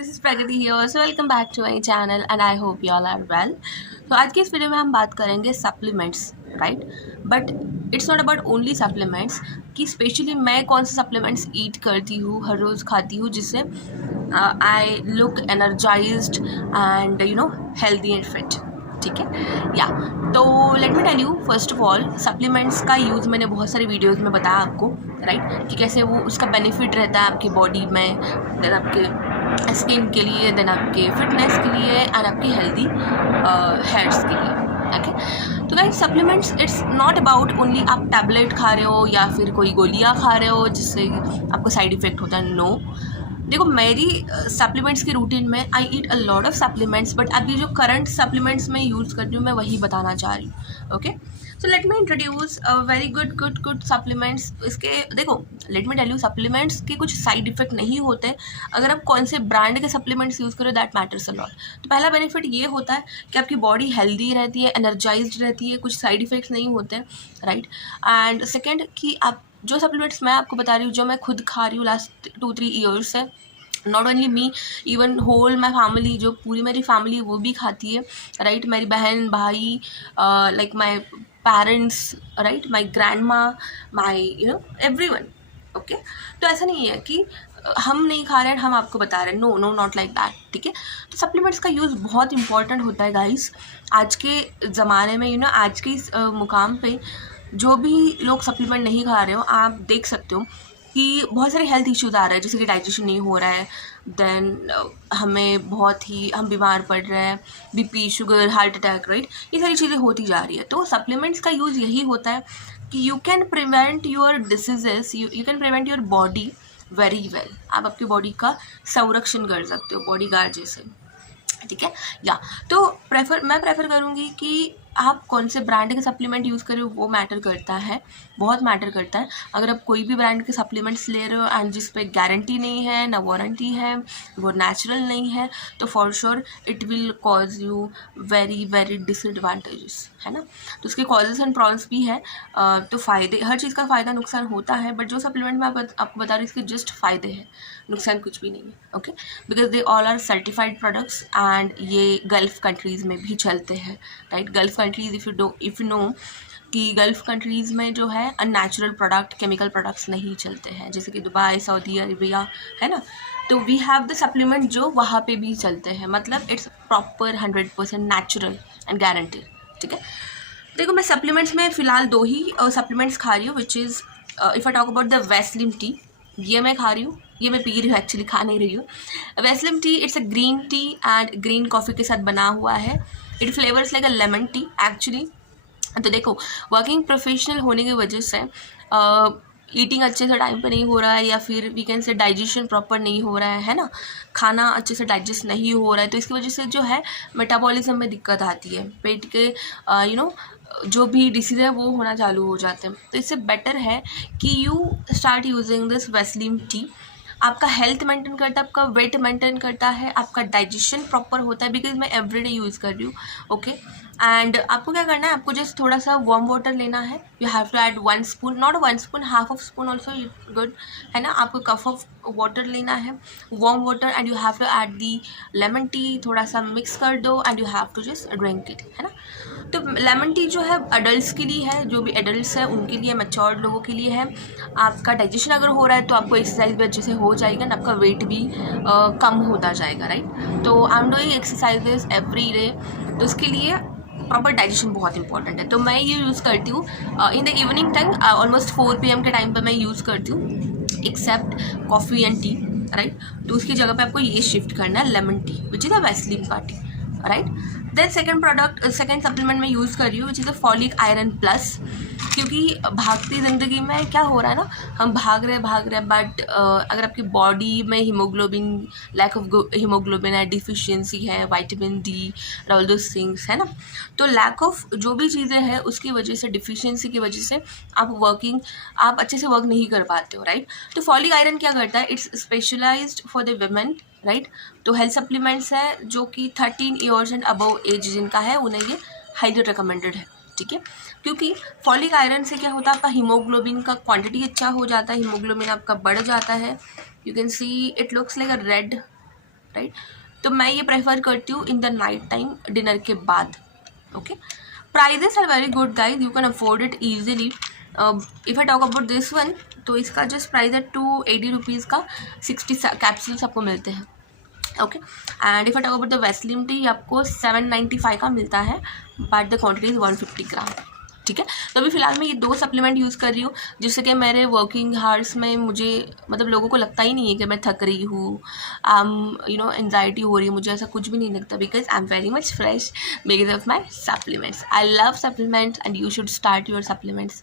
this is Pragati here. So welcome back to my channel and I hope you all are well. So आज की इस video में हम बात करेंगे supplements, right? But it's not about only supplements कि specially मैं कौन से सप्लीमेंट्स ईट करती हूँ, हर रोज़ खाती हूँ, जिससे I look energised and healthy and fit. ठीक है या तो let me tell you first of all supplements का यूज़ मैंने बहुत सारी वीडियोस में बताया आपको, राइट? कि कैसे वो उसका बेनिफिट रहता है आपकी बॉडी में, देन आपके स्किन के लिए, देन आपके फिटनेस के लिए एंड आपकी हेल्दी हेयर्स के लिए. ओके, तो guys supplements it's not about only आप टैबलेट खा रहे हो या फिर कोई गोलियाँ खा रहे हो जिससे आपको साइड इफ़ेक्ट होता है. नो, देखो मेरी सप्लीमेंट्स की रूटीन में I eat a lot of supplements, but अभी जो करंट सप्लीमेंट्स मैं यूज़ कर रही हूँ मैं वही बताना चाह रही हूँ. Okay, so let me introduce very good supplements. इसके देखो let me tell you supplements के कुछ साइड इफेक्ट नहीं होते अगर आप कौन से ब्रांड के सप्लीमेंट्स यूज़ करो, दैट मैटर्स अ लॉट. तो पहला बेनिफिट ये होता है कि आपकी बॉडी हेल्दी रहती है, एनर्जाइज्ड रहती है, कुछ साइड इफेक्ट्स नहीं होते, राइट? एंड सेकेंड कि आप जो सप्लीमेंट्स मैं आपको बता रही हूँ, जो मैं खुद खा रही हूँ लास्ट 2-3 ईयर्स से, not only me, even whole my family, जो पूरी मेरी फैमिली है वो भी खाती है, राइट? मेरी बहन भाई, like my parents, right, my grand माँ, माई एवरीवन. ओके, तो ऐसा नहीं है कि हम नहीं खा रहे हैं हम आपको बता रहे हैं. No no, not like that. ठीक है, तो सप्लीमेंट्स का यूज़ बहुत इंपॉर्टेंट होता है गाइस आज के ज़माने में. आज के इस मुकाम पे जो भी लोग सप्लीमेंट नहीं खा रहे हो, आप देख सकते हो कि बहुत सारे हेल्थ इश्यूज़ आ रहे हैं, जैसे कि डाइजेशन नहीं हो रहा है, देन हम बीमार पड़ रहे हैं, BP, sugar, heart attack, right? ये सारी चीज़ें होती जा रही है. तो सप्लीमेंट्स का यूज़ यही होता है कि you can prevent your diseases, you can prevent your body very well. आप आपकी बॉडी का संरक्षण कर सकते हो, बॉडी गार्ड जैसे. ठीक है या तो मैं प्रेफर करूँगी कि आप कौन से ब्रांड के सप्लीमेंट यूज़ करें, वो मैटर करता है, बहुत मैटर करता है. अगर आप कोई भी ब्रांड के सप्लीमेंट्स ले रहे हो एंड जिस पे गारंटी नहीं है, ना वारंटी है, वो नेचुरल नहीं है, तो for sure it will cause you very very disadvantages, है ना? तो उसके कॉजेस एंड प्रॉन्स भी है. तो फ़ायदे, हर चीज़ का फ़ायदा नुकसान होता है, बट जो सप्लीमेंट मैं आपको बता रही हूँ इसके जस्ट फ़ायदे हैं, नुकसान कुछ भी नहीं है. Okay, because they all are certified products and ये गल्फ़ कंट्रीज़ में भी चलते हैं, राइट? Gulf countries if you know कि गल्फ़ कंट्रीज़ में जो है अननेचुरल प्रोडक्ट, केमिकल प्रोडक्ट्स नहीं चलते हैं, जैसे कि दुबई, सऊदी अरेबिया, है ना? तो वी हैव द सप्लीमेंट जो वहाँ पे भी चलते हैं, मतलब it's proper 100% natural and guaranteed. ठीक है, देखो मैं सप्लीमेंट्स में फ़िलहाल 2 ही सप्लीमेंट्स खा रही हूँ, which is if I talk about the Weslim T, ये मैं खा रही हूँ, ये मैं पी रही हूँ, एक्चुअली खा नहीं रही हूँ. Weslim T it's a green tea and green coffee के साथ बना हुआ है. It flavours like a lemon tea actually. तो देखो वर्किंग प्रोफेशनल होने की वजह से ईटिंग अच्छे से टाइम पे नहीं हो रहा है, या फिर वीकेंड से डाइजेशन प्रॉपर नहीं हो रहा है ना, खाना अच्छे से डाइजेस्ट नहीं हो रहा है, तो इसकी वजह से जो है मेटाबॉलिज्म में दिक्कत आती है, पेट के जो भी डिसीज़ है वो होना चालू हो जाते हैं. तो इससे बेटर है कि you start using this Weslim T. आपका हेल्थ मेंटेन करता है, आपका वेट मेंटेन करता है, आपका डाइजेशन प्रॉपर होता है, बिकॉज मैं एवरीडे यूज़ कर रही हूँ. ओके, एंड आपको क्या करना है, आपको जस्ट थोड़ा सा वार्म वाटर लेना है. You have to add 1 spoon, not 1 spoon, half of spoon also good, है ना? आपको कप ऑफ वाटर लेना है, warm water, and you have to add the lemon tea, थोड़ा सा मिक्स कर दो and you have to just drink it, है ना? तो लेमन टी जो है अडल्ट्स के लिए है, जो भी एडल्ट्स हैं उनके लिए, मैच्योर्ड लोगों के लिए है. आपका डाइजेशन अगर हो रहा है तो आपको एक्सरसाइज भी अच्छे से हो जाएगा और आपका वेट भी कम होता जाएगा, राइट? तो I am doing exercises every day, तो उसके लिए प्रॉपर डाइजेशन बहुत इंपॉर्टेंट है. तो मैं ये यूज़ करती हूँ in the evening time, almost 4 PM के टाइम पर मैं यूज़ करती हूँ, except coffee and tea, right? तो उसकी जगह पे आपको ये शिफ्ट करना है, lemon tea which is a वेस्लिन का tea, right? Then second supplement मैं यूज़ कर रही हूँ which is a folic iron plus. क्योंकि भागती ज़िंदगी में क्या हो रहा है ना, हम भाग रहे हैं, बट अगर आपकी बॉडी में हीमोग्लोबिन, लैक ऑफ हीमोग्लोबिन है, डिफिशियंसी है, vitamin D, all those things, है ना? तो लैक ऑफ जो भी चीज़ें हैं उसकी वजह से, डिफिशियंसी की वजह से आप अच्छे से वर्क नहीं कर पाते हो, राइट? तो फॉलिक आयरन क्या करता है, it's specialised for the women, right? तो हेल्थ सप्लीमेंट्स है जो कि 13 ईयर्स एंड अबव एज जिनका है उन्हें ये हाईली रिकमेंडेड है. ठीक है, क्योंकि फॉलिक आयरन से क्या होता है, आपका हीमोग्लोबिन का क्वांटिटी अच्छा हो जाता है, हीमोग्लोबिन आपका बढ़ जाता है. You can see it looks like a red right. तो मैं ये प्रेफर करती हूँ in the night time, dinner के बाद। Okay, prices are very good guys, you can afford it easily. If I talk about this one, तो इसका just price है 280 रुपीज़ का, 60 कैप्सूल्स आपको मिलते हैं। Okay, and if I talk about the Vaseline T, आपको 795 का मिलता है, बट द क्वांटिटी इज़ 150 ग्राम। ठीक है, तो अभी फ़िलहाल मैं ये 2 सप्लीमेंट यूज़ कर रही हूँ, जिससे कि मेरे वर्किंग हार्स में मुझे मतलब लोगों को लगता ही नहीं है कि मैं थक रही हूँ, एंजाइटी हो रही है, मुझे ऐसा कुछ भी नहीं लगता, because I am very much fresh because of my supplements. I love supplements and you should start your supplements.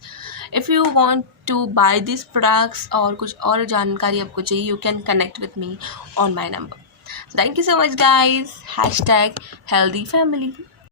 If you want to buy this products और कुछ और जानकारी आपको चाहिए, you can connect with me on my number. Thank you so much guys. #healthy family.